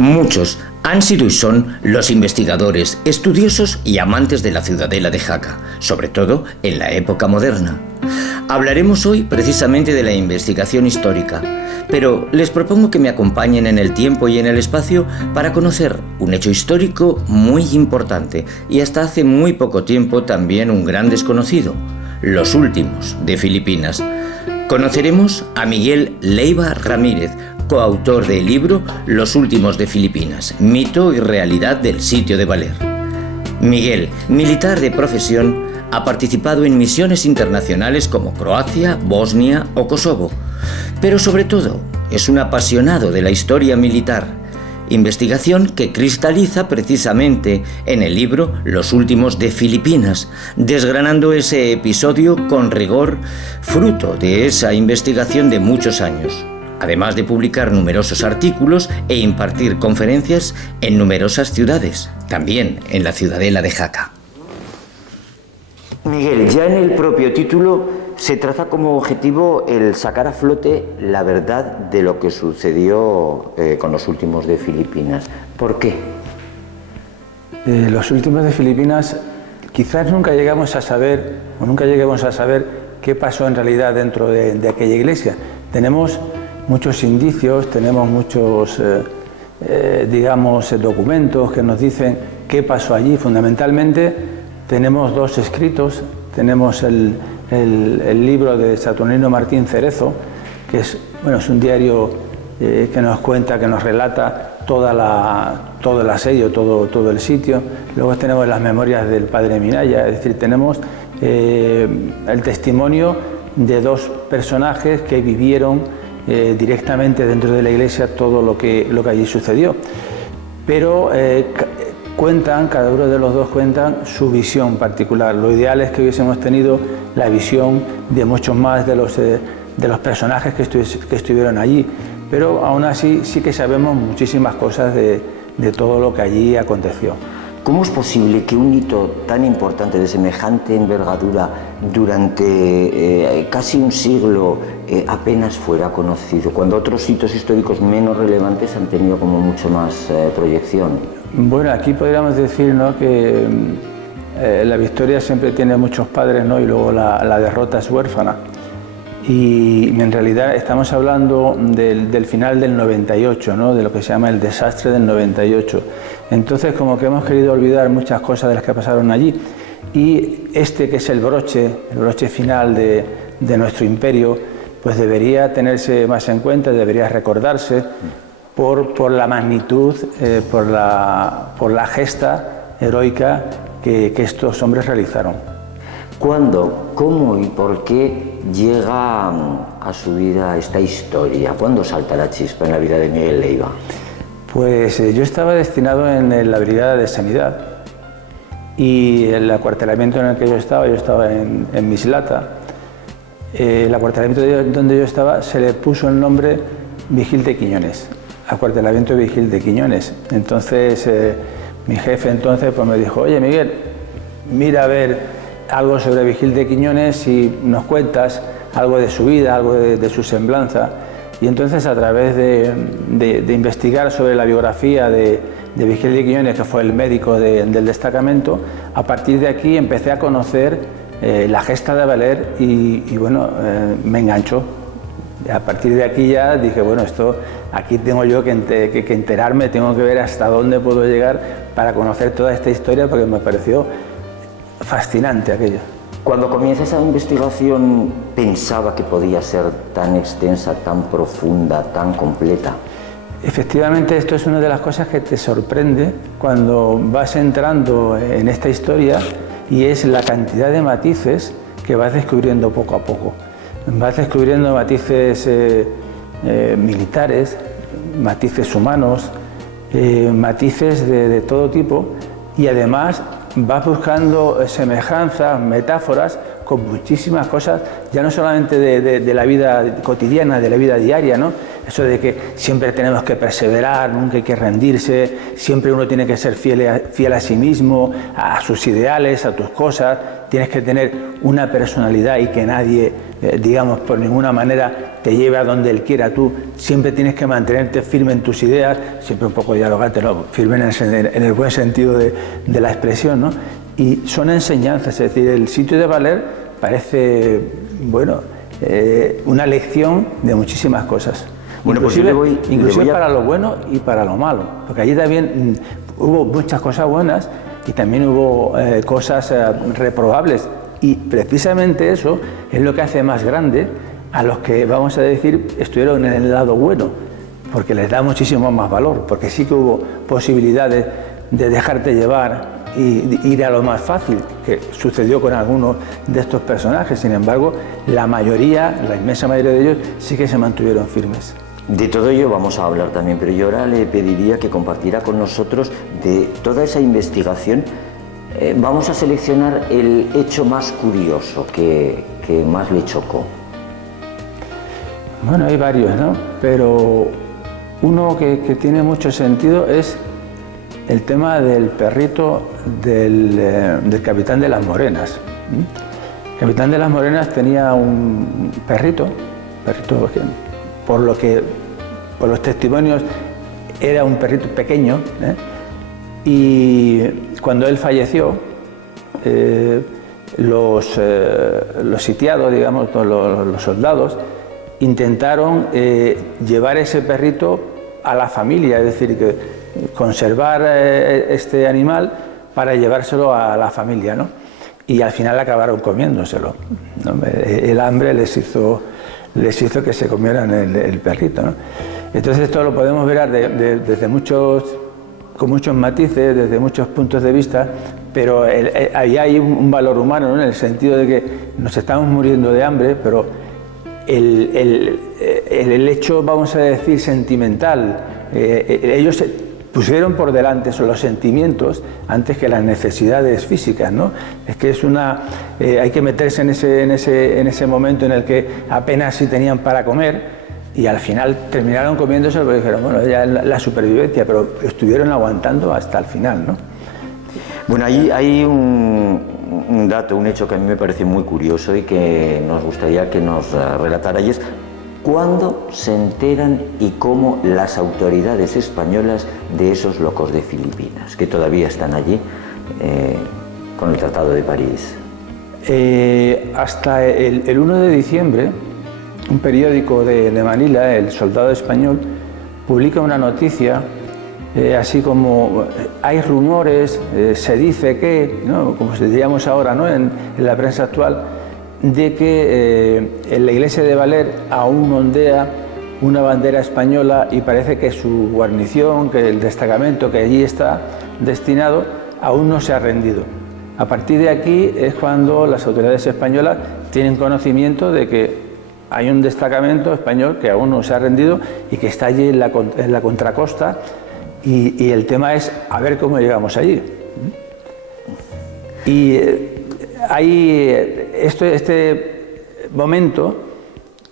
Muchos han sido y son los investigadores, estudiosos y amantes de la ciudadela de Jaca, sobre todo en la época moderna. Hablaremos hoy precisamente de la investigación histórica, pero les propongo que me acompañen en el tiempo y en el espacio para conocer un hecho histórico muy importante y hasta hace muy poco tiempo también un gran desconocido, los últimos de Filipinas. Conoceremos a Miguel Leiva Ramírez, coautor del libro Los últimos de Filipinas, mito y realidad del sitio de Baler. Miguel, militar de profesión, ha participado en misiones internacionales como Croacia, Bosnia o Kosovo, pero sobre todo es un apasionado de la historia militar, investigación que cristaliza precisamente en el libro Los últimos de Filipinas, desgranando ese episodio con rigor, fruto de esa investigación de muchos años, además de publicar numerosos artículos e impartir conferencias en numerosas ciudades, también en la ciudadela de Jaca. Miguel, ya en el propio título se traza como objetivo el sacar a flote la verdad de lo que sucedió con los últimos de Filipinas. ¿Por qué? Los últimos de Filipinas quizás nunca lleguemos a saber qué pasó en realidad dentro de aquella iglesia. Tenemos muchos indicios, tenemos muchos documentos que nos dicen qué pasó allí. Fundamentalmente tenemos dos escritos, tenemos el libro de Saturnino Martín Cerezo, que es un diario que nos cuenta, que nos relata todo el asedio, todo el sitio. Luego tenemos las memorias del padre Minaya, es decir, tenemos el testimonio de dos personajes que vivieron directamente dentro de la iglesia todo lo que allí sucedió. Pero cada uno de los dos cuentan su visión particular. Lo ideal es que hubiésemos tenido la visión de muchos más de los personajes que estuvieron allí, pero aún así sí que sabemos muchísimas cosas de todo lo que allí aconteció. ¿Cómo es posible que un hito tan importante de semejante envergadura durante casi un siglo apenas fuera conocido, cuando otros hitos históricos menos relevantes han tenido como mucho más proyección? Bueno, aquí podríamos decir, ¿no?, que la victoria siempre tiene muchos padres, ¿no?, y luego la derrota es huérfana. Y en realidad estamos hablando del final del 98, ¿no?, de lo que se llama el desastre del 98. Entonces, como que hemos querido olvidar muchas cosas de las que pasaron allí. Y que es el broche final de nuestro imperio, pues debería tenerse más en cuenta, debería recordarse por la magnitud, por la gesta heroica que estos hombres realizaron. ¿Cuándo, cómo y por qué llega a su vida esta historia? ¿Cuándo salta la chispa en la vida de Miguel Leiva? Pues yo estaba destinado en la Brigada de Sanidad, y el acuartelamiento en el que yo estaba en Mislata. El acuartelamiento donde yo estaba se le puso el nombre Vigil de Quiñones, acuartelamiento Vigil de Quiñones. Entonces mi jefe pues me dijo: oye, Miguel, mira a ver algo sobre Vigil de Quiñones y nos cuentas algo de su vida, algo de su semblanza. Y entonces, a través de investigar sobre la biografía de Vigil de Quiñones, que fue el médico del destacamento, a partir de aquí empecé a conocer la gesta de Baler y me enganchó. A partir de aquí ya dije, aquí tengo yo que enterarme, tengo que ver hasta dónde puedo llegar para conocer toda esta historia, porque me pareció fascinante aquello. Cuando comienza esa investigación, ¿pensaba que podía ser tan extensa, tan profunda, tan completa? Efectivamente, esto es una de las cosas que te sorprende cuando vas entrando en esta historia, y es la cantidad de matices que vas descubriendo poco a poco. Vas descubriendo matices militares, matices humanos, matices de todo tipo, y además vas buscando semejanzas, metáforas con muchísimas cosas, ya no solamente de la vida cotidiana, de la vida diaria, ¿no?, Eso de que siempre tenemos que perseverar, nunca hay que rendirse, siempre uno tiene que ser fiel a sí mismo, a sus ideales, a tus cosas, tienes que tener una personalidad y que nadie, digamos, por ninguna manera te lleve a donde él quiera. Tú siempre tienes que mantenerte firme en tus ideas, siempre un poco dialogante, ¿no? Firme en el buen sentido de la expresión, ¿no? Y son enseñanzas, es decir, el sitio de Baler parece, bueno, una lección de muchísimas cosas. Bueno, inclusive, pues inclusive para lo bueno y para lo malo, porque allí también hubo muchas cosas buenas y también hubo cosas reprobables, y precisamente eso es lo que hace más grande a los que, vamos a decir, estuvieron en el lado bueno, porque les da muchísimo más valor, porque sí que hubo posibilidades de dejarte llevar y ir a lo más fácil, que sucedió con algunos de estos personajes. Sin embargo, la inmensa mayoría de ellos sí que se mantuvieron firmes. De todo ello vamos a hablar también, pero yo ahora le pediría que compartiera con nosotros de toda esa investigación. Vamos a seleccionar el hecho más curioso que más le chocó. Bueno, hay varios, ¿no? Pero uno que tiene mucho sentido es el tema del perrito del capitán de las Morenas. El capitán de las Morenas tenía un perrito que, por los testimonios, era un perrito pequeño, y cuando él falleció, los sitiados, digamos, los soldados, intentaron llevar ese perrito a la familia, es decir, que conservar este animal para llevárselo a la familia, ¿no? Y al final acabaron comiéndoselo, ¿no? El hambre les hizo que se comieran el perrito, ¿no? Entonces esto lo podemos ver con muchos matices, desde muchos puntos de vista, pero ahí hay un valor humano, ¿no? En el sentido de que nos estamos muriendo de hambre, pero el hecho, vamos a decir, sentimental, ellos pusieron por delante los sentimientos antes que las necesidades físicas, ¿no? Es que hay que meterse en ese momento en el que apenas si tenían para comer, y al final terminaron comiéndose porque dijeron, bueno, ya la supervivencia, pero estuvieron aguantando hasta el final, ¿no? Bueno, ahí hay un dato, un hecho que a mí me parece muy curioso y que nos gustaría que nos relatara, y es ¿cuándo se enteran y cómo las autoridades españolas de esos locos de Filipinas, que todavía están allí con el Tratado de París? Hasta el 1 de diciembre, un periódico de Manila, El Soldado Español, publica una noticia, así como hay rumores, se dice que, ¿no? Como diríamos ahora, ¿no? en la prensa actual, de que en la iglesia de Baler aún ondea una bandera española y parece que su guarnición, que el destacamento que allí está destinado, aún no se ha rendido. A partir de aquí es cuando las autoridades españolas tienen conocimiento de que hay un destacamento español que aún no se ha rendido y que está allí en la contracosta, y el tema es a ver cómo llegamos allí. Y este momento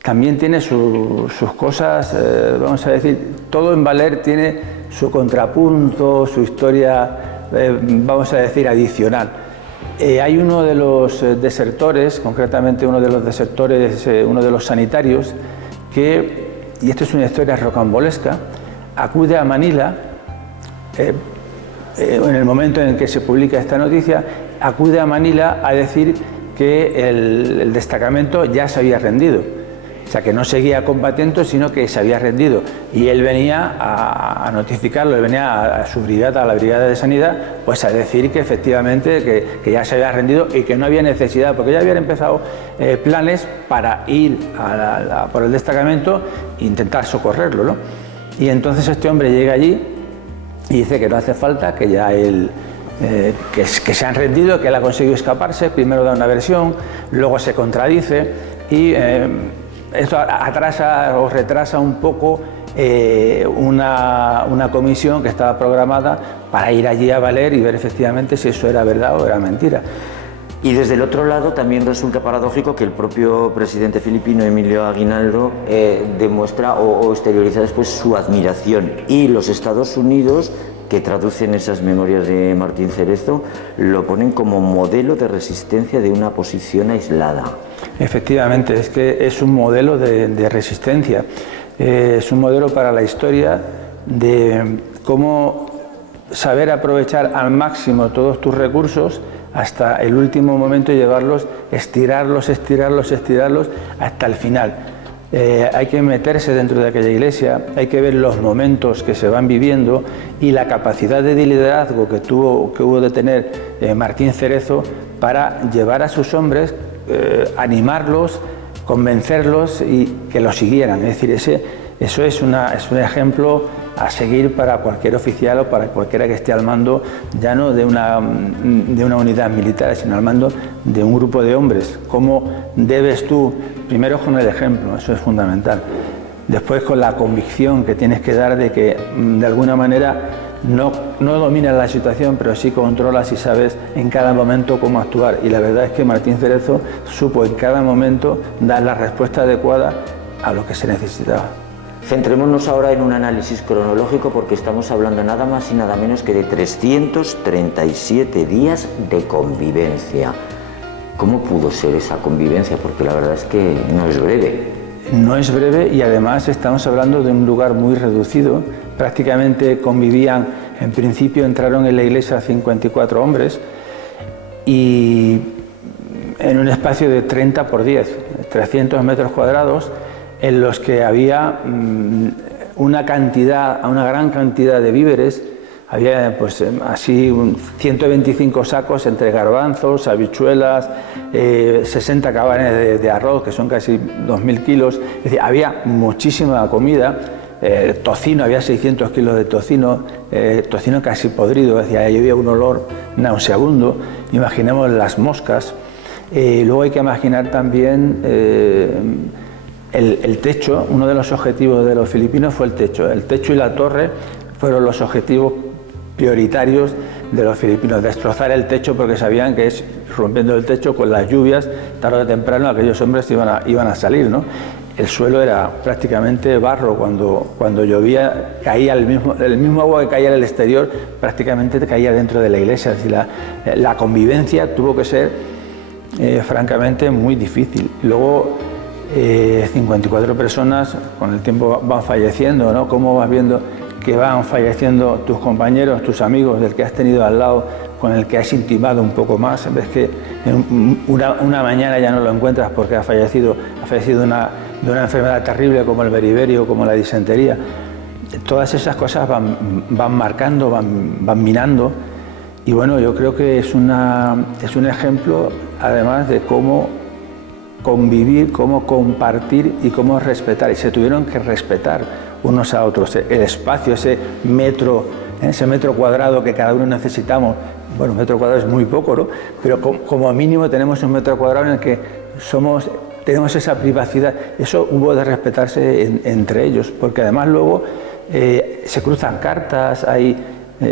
también tiene sus cosas, vamos a decir, todo en Baler tiene su contrapunto, su historia, vamos a decir, adicional. Hay uno de los desertores, concretamente uno de los desertores, uno de los sanitarios, y esto es una historia rocambolesca, acude a Manila, en el momento en el que se publica esta noticia, acude a Manila a decir que el destacamento ya se había rendido. O sea, que no seguía combatiendo, sino que se había rendido. Y él venía a notificarlo, él venía a su brigada, a la brigada de sanidad, pues a decir que efectivamente que ya se había rendido y que no había necesidad, porque ya habían empezado planes para ir por el destacamento e intentar socorrerlo, ¿no? Y entonces este hombre llega allí y dice que no hace falta, que ya él... que se han rendido, que él ha conseguido escaparse. Primero da una versión, luego se contradice, y esto atrasa o retrasa un poco una comisión que estaba programada para ir allí a Baler y ver efectivamente si eso era verdad o era mentira. Y desde el otro lado también resulta paradójico que el propio presidente filipino Emilio Aguinaldo demuestra o exterioriza después su admiración, y los Estados Unidos, que traducen esas memorias de Martín Cerezo, lo ponen como modelo de resistencia de una posición aislada. Efectivamente, es que es un modelo de resistencia, es un modelo para la historia de cómo saber aprovechar al máximo todos tus recursos hasta el último momento y llevarlos, estirarlos hasta el final. Hay que meterse dentro de aquella iglesia, hay que ver los momentos que se van viviendo y la capacidad de liderazgo que hubo de tener Martín Cerezo para llevar a sus hombres, animarlos, convencerlos y que lo siguieran. Es decir, eso es un ejemplo a seguir para cualquier oficial o para cualquiera que esté al mando, ya no de una unidad militar, sino al mando de un grupo de hombres. ¿Cómo debes tú? Primero con el ejemplo, eso es fundamental. Después con la convicción que tienes que dar de que de alguna manera no dominas la situación, pero sí controlas y sabes en cada momento cómo actuar. Y la verdad es que Martín Cerezo supo en cada momento dar la respuesta adecuada a lo que se necesitaba. Centrémonos ahora en un análisis cronológico, porque estamos hablando nada más y nada menos que de 337 días de convivencia. ¿Cómo pudo ser esa convivencia? Porque la verdad es que no es breve. No es breve, y además estamos hablando de un lugar muy reducido. Prácticamente convivían, en principio entraron en la iglesia 54 hombres y en un espacio de 30 por 10, 300 metros cuadrados, en los que había una gran cantidad de víveres. Había pues así 125 sacos entre garbanzos, habichuelas, 60 cabanes de arroz, que son casi 2.000 kilos. Es decir, había muchísima comida. Tocino, había 600 kilos de tocino, tocino casi podrido. Es decir, ahí había un olor nauseabundo. Imaginemos las moscas. Luego hay que imaginar también el techo. Uno de los objetivos de los filipinos fue el techo. El techo y la torre fueron los objetivos prioritarios de los filipinos. Destrozar el techo, porque sabían que rompiendo el techo con las lluvias, tarde o temprano aquellos hombres iban a salir, ¿no? El suelo era prácticamente barro. Cuando llovía, caía el mismo agua que caía en el exterior, prácticamente caía dentro de la iglesia. Es decir, la convivencia tuvo que ser francamente muy difícil. Luego 54 personas con el tiempo van falleciendo, ¿no? ¿Cómo vas viendo que van falleciendo tus compañeros, tus amigos, del que has tenido al lado, con el que has intimado un poco más? Ves que una mañana ya no lo encuentras porque ha fallecido de una enfermedad terrible como el beriberio, como la disentería. Todas esas cosas van marcando, van minando. Y bueno, yo creo que es un ejemplo, además, de cómo convivir, cómo compartir y cómo respetar. Y se tuvieron que respetar unos a otros. El espacio, ese metro cuadrado que cada uno necesitamos. Bueno, un metro cuadrado es muy poco, ¿no? Pero como mínimo tenemos un metro cuadrado en el que tenemos esa privacidad. Eso hubo de respetarse entre ellos, porque además luego se cruzan cartas,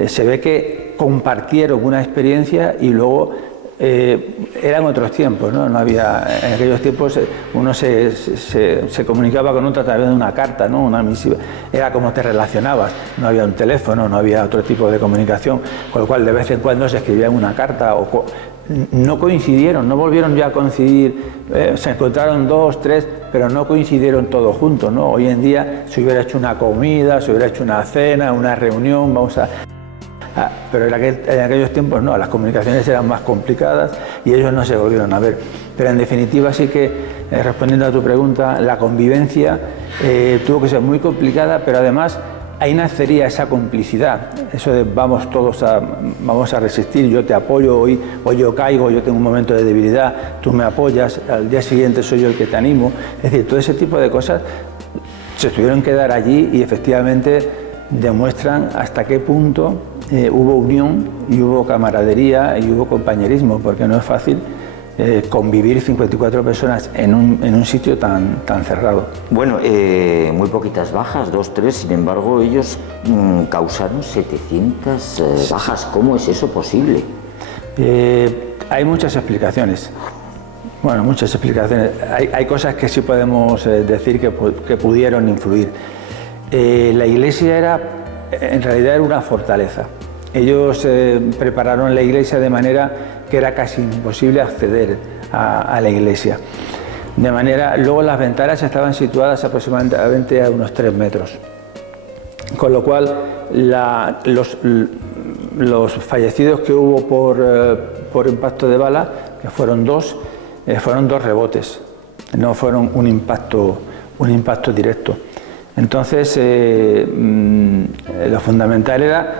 se ve que compartieron una experiencia y luego eran otros tiempos, ¿no? No había, en aquellos tiempos uno se comunicaba con otro a través de una carta, ¿no? Una misiva. Era como te relacionabas, no había un teléfono, no había otro tipo de comunicación, con lo cual de vez en cuando se escribía una carta. No coincidieron, no volvieron ya a coincidir, se encontraron 2, 3, pero no coincidieron todos juntos, ¿no? Hoy en día se hubiera hecho una comida, se hubiera hecho una cena, una reunión, pero en aquellos tiempos no, las comunicaciones eran más complicadas y ellos no se volvieron a ver. Pero en definitiva sí que, respondiendo a tu pregunta, la convivencia tuvo que ser muy complicada, pero además ahí nacería esa complicidad, eso de vamos a resistir, yo te apoyo, hoy yo caigo, yo tengo un momento de debilidad, tú me apoyas, al día siguiente soy yo el que te animo. Es decir, todo ese tipo de cosas se tuvieron que dar allí y efectivamente demuestran hasta qué punto hubo unión y hubo camaradería y hubo compañerismo, porque no es fácil convivir 54 personas en un sitio tan cerrado. Bueno, muy poquitas bajas, 2, 3, sin embargo ellos causaron 700 bajas. ¿Cómo es eso posible? Hay muchas explicaciones. Bueno, muchas explicaciones. Hay cosas que sí podemos decir que pudieron influir. La iglesia en realidad era una fortaleza. Ellos prepararon la iglesia de manera que era casi imposible acceder a la iglesia. De manera, luego las ventanas estaban situadas aproximadamente a unos 3 metros. Con lo cual, los fallecidos que hubo por impacto de bala, que fueron dos rebotes, no fueron un impacto directo. Entonces, lo fundamental era,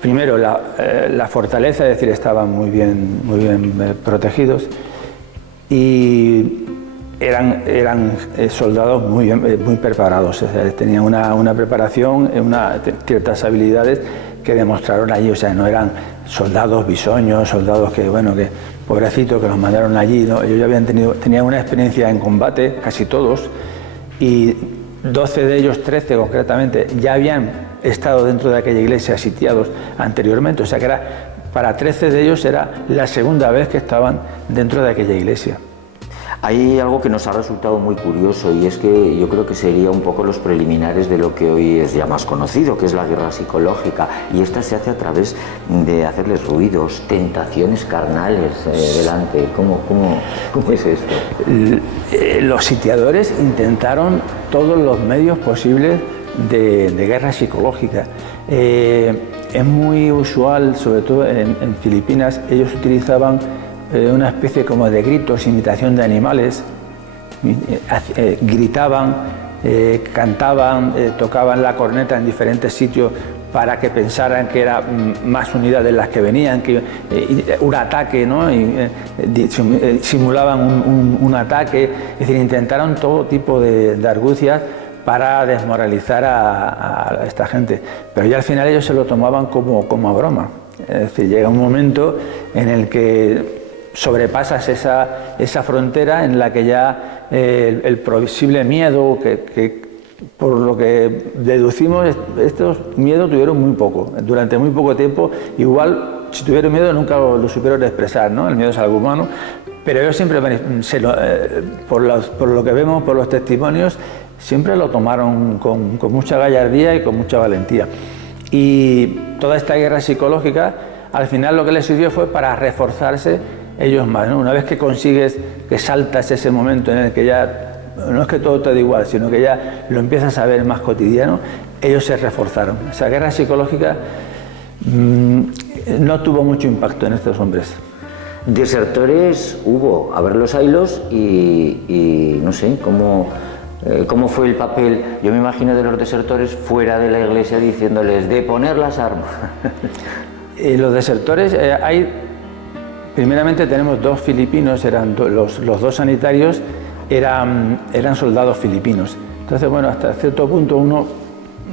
primero, la fortaleza, es decir, estaban muy bien protegidos, y eran soldados muy preparados, o sea, tenían una preparación, ciertas habilidades que demostraron allí, o sea, no eran soldados bisoños, soldados que pobrecitos, que los mandaron allí, ¿no? Ellos ya tenían una experiencia en combate, casi todos, y 12 de ellos, 13 concretamente, ya habían estado dentro de aquella iglesia sitiados anteriormente, o sea que para 13 de ellos era la segunda vez que estaban dentro de aquella iglesia. Hay algo que nos ha resultado muy curioso, y es que yo creo que sería un poco los preliminares de lo que hoy es ya más conocido, que es la guerra psicológica, y esta se hace a través de hacerles ruidos, tentaciones carnales delante. ¿Cómo es esto? Los sitiadores intentaron todos los medios posibles de guerra psicológica. Es muy usual, sobre todo en Filipinas, ellos utilizaban una especie como de gritos, imitación de animales, gritaban, cantaban, tocaban la corneta en diferentes sitios para que pensaran que eran más unidades las que venían, que un ataque, ¿no? Simulaban un ataque, es decir, intentaron todo tipo de argucias para desmoralizar a esta gente, pero ya al final ellos se lo tomaban como a broma. Es decir, llega un momento en el que sobrepasas esa frontera en la que ya el previsible miedo, que por lo que deducimos, estos miedos tuvieron muy poco, durante muy poco tiempo. Igual, si tuvieron miedo nunca lo supieron expresar, ¿no? El miedo es algo humano, pero ellos siempre, por lo que vemos, por los testimonios, siempre lo tomaron con mucha gallardía y con mucha valentía. Y toda esta guerra psicológica, al final lo que les sirvió fue para reforzarse ellos más, ¿no? Una vez que consigues, que saltas ese momento en el que ya no es que todo te da igual, sino que ya lo empiezas a ver más cotidiano, ellos se reforzaron. Esa guerra psicológica no tuvo mucho impacto en estos hombres. Desertores hubo, a ver los haylos, y no sé, ¿cómo fue el papel? Yo me imagino de los desertores fuera de la iglesia diciéndoles de poner las armas. Los desertores, primeramente tenemos 2 filipinos, eran los 2 sanitarios, eran soldados filipinos. Entonces, bueno, hasta cierto punto uno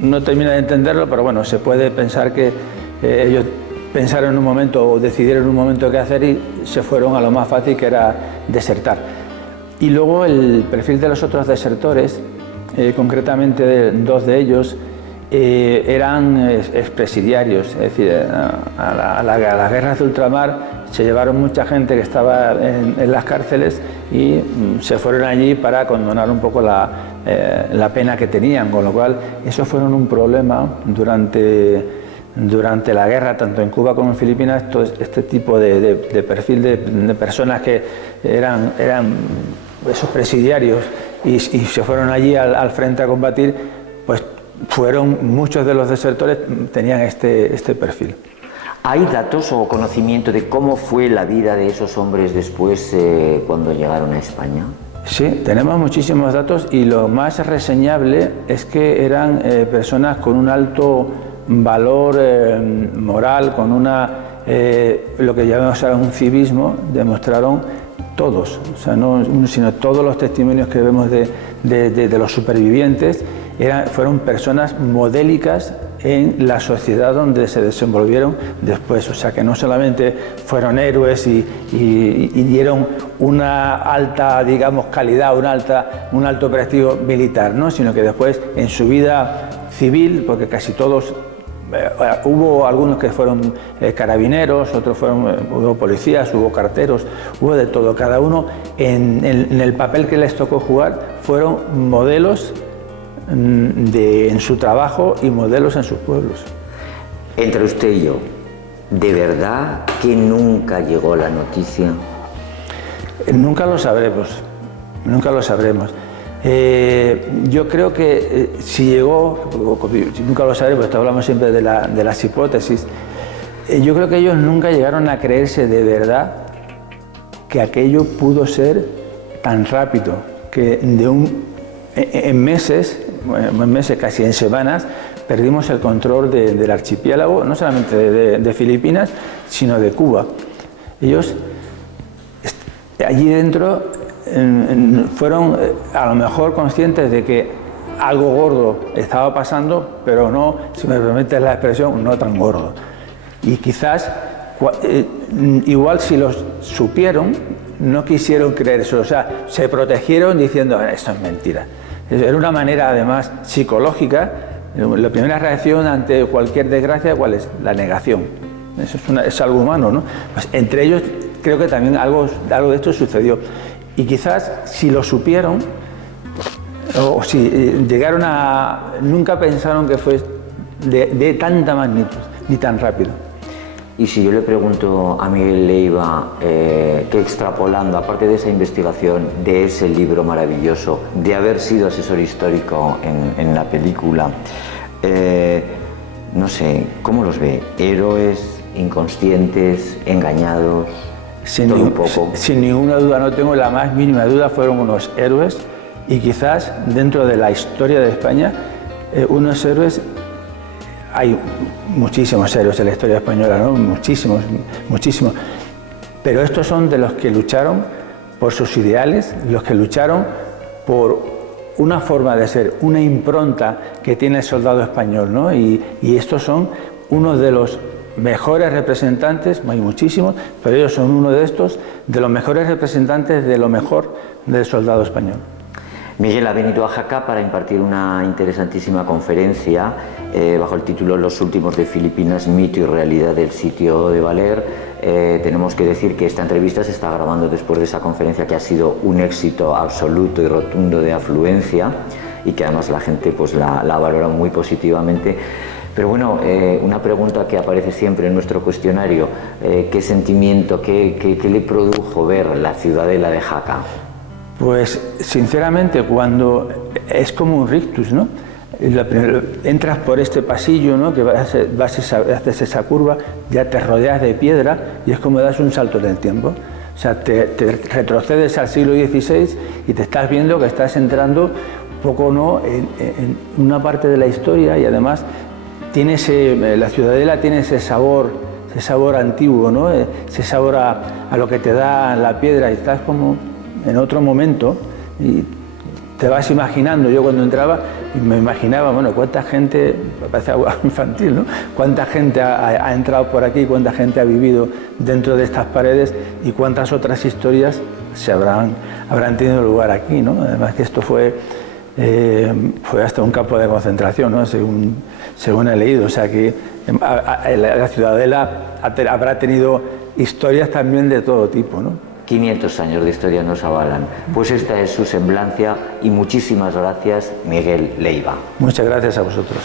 no termina de entenderlo, pero bueno, se puede pensar que ellos pensaron en un momento o decidieron en un momento qué hacer y se fueron a lo más fácil, que era desertar. Y luego el perfil de los otros desertores, concretamente 2 de ellos, eran expresidiarios, es decir, a las guerras de ultramar se llevaron mucha gente que estaba en las cárceles y se fueron allí para condonar un poco la pena que tenían, con lo cual eso fueron un problema durante la guerra, tanto en Cuba como en Filipinas. Este tipo de perfil de personas que eran esos presidiarios y se fueron allí al frente a combatir, pues muchos de los desertores tenían este perfil. ¿Hay datos o conocimiento de cómo fue la vida de esos hombres después cuando llegaron a España? Sí, tenemos muchísimos datos, y lo más reseñable es que eran personas con un alto valor moral, con lo que llamamos un civismo. Demostraron todos, o sea, no sino todos los testimonios que vemos de los supervivientes fueron personas modélicas en la sociedad donde se desenvolvieron después. O sea, que no solamente fueron héroes y dieron una alta, digamos, calidad, un alto prestigio militar, ¿no? Sino que después en su vida civil, porque casi todos hubo algunos que fueron carabineros, otros hubo policías, hubo carteros, hubo de todo. Cada uno en el papel que les tocó jugar fueron modelos en su trabajo y modelos en sus pueblos. Entre usted y yo, ¿de verdad que nunca llegó la noticia? Nunca lo sabremos, nunca lo sabremos. Yo creo que si llegó, nunca lo sabremos, porque hablamos siempre de las hipótesis, yo creo que ellos nunca llegaron a creerse de verdad que aquello pudo ser tan rápido, que en meses, casi en semanas, perdimos el control del archipiélago, no solamente de Filipinas, sino de Cuba. Ellos allí dentro fueron a lo mejor conscientes de que algo gordo estaba pasando, pero no, si me permites la expresión, no tan gordo. Y quizás, igual si los supieron, no quisieron creer eso, o sea, se protegieron diciendo, esto es mentira. Era una manera, además, psicológica. La primera reacción ante cualquier desgracia, ¿cuál es? La negación. Eso es algo humano, ¿no? Pues entre ellos creo que también algo de esto sucedió. Y quizás si lo supieron, o si llegaron nunca pensaron que fue de tanta magnitud, ni tan rápido. Y si yo le pregunto a Miguel Leiva, que extrapolando, aparte de esa investigación, de ese libro maravilloso, de haber sido asesor histórico en la película, no sé, ¿cómo los ve? ¿Héroes, inconscientes, engañados? Sin ninguna duda, no tengo la más mínima duda, fueron unos héroes, y quizás dentro de la historia de España, unos héroes. Hay muchísimos héroes en la historia española, ¿no? Muchísimos, muchísimos. Pero estos son de los que lucharon por sus ideales, los que lucharon por una forma de ser, una impronta que tiene el soldado español, ¿no? Y estos son unos de los mejores representantes, hay muchísimos, pero ellos son uno de estos, de los mejores representantes de lo mejor del soldado español. Miguel ha venido a Jaca para impartir una interesantísima conferencia bajo el título Los últimos de Filipinas, mito y realidad del sitio de Valer. Tenemos que decir que esta entrevista se está grabando después de esa conferencia, que ha sido un éxito absoluto y rotundo de afluencia, y que además la gente pues la valora muy positivamente. Pero bueno, una pregunta que aparece siempre en nuestro cuestionario, ¿qué sentimiento, qué le produjo ver la ciudadela de Jaca? Pues sinceramente, cuando es como un rictus, ¿no? Entras por este pasillo, ¿no? Que haces esa curva, ya te rodeas de piedra y es como das un salto en el tiempo. O sea, te retrocedes al siglo XVI y te estás viendo que estás entrando un poco, ¿no?, en una parte de la historia, y además tiene la ciudadela tiene ese sabor antiguo, ¿no? Ese sabor a lo que te da la piedra, y estás como en otro momento y te vas imaginando. Yo cuando entraba me imaginaba, bueno, cuánta gente, parece algo infantil, ¿no? Cuánta gente ha entrado por aquí, cuánta gente ha vivido dentro de estas paredes y cuántas otras historias habrán tenido lugar aquí, ¿no? Además que esto fue hasta un campo de concentración, ¿no? Según he leído, o sea que la ciudadela habrá tenido historias también de todo tipo, ¿no? 500 años de historia nos avalan. Pues esta es su semblanza, y muchísimas gracias, Miguel Leiva. Muchas gracias a vosotros.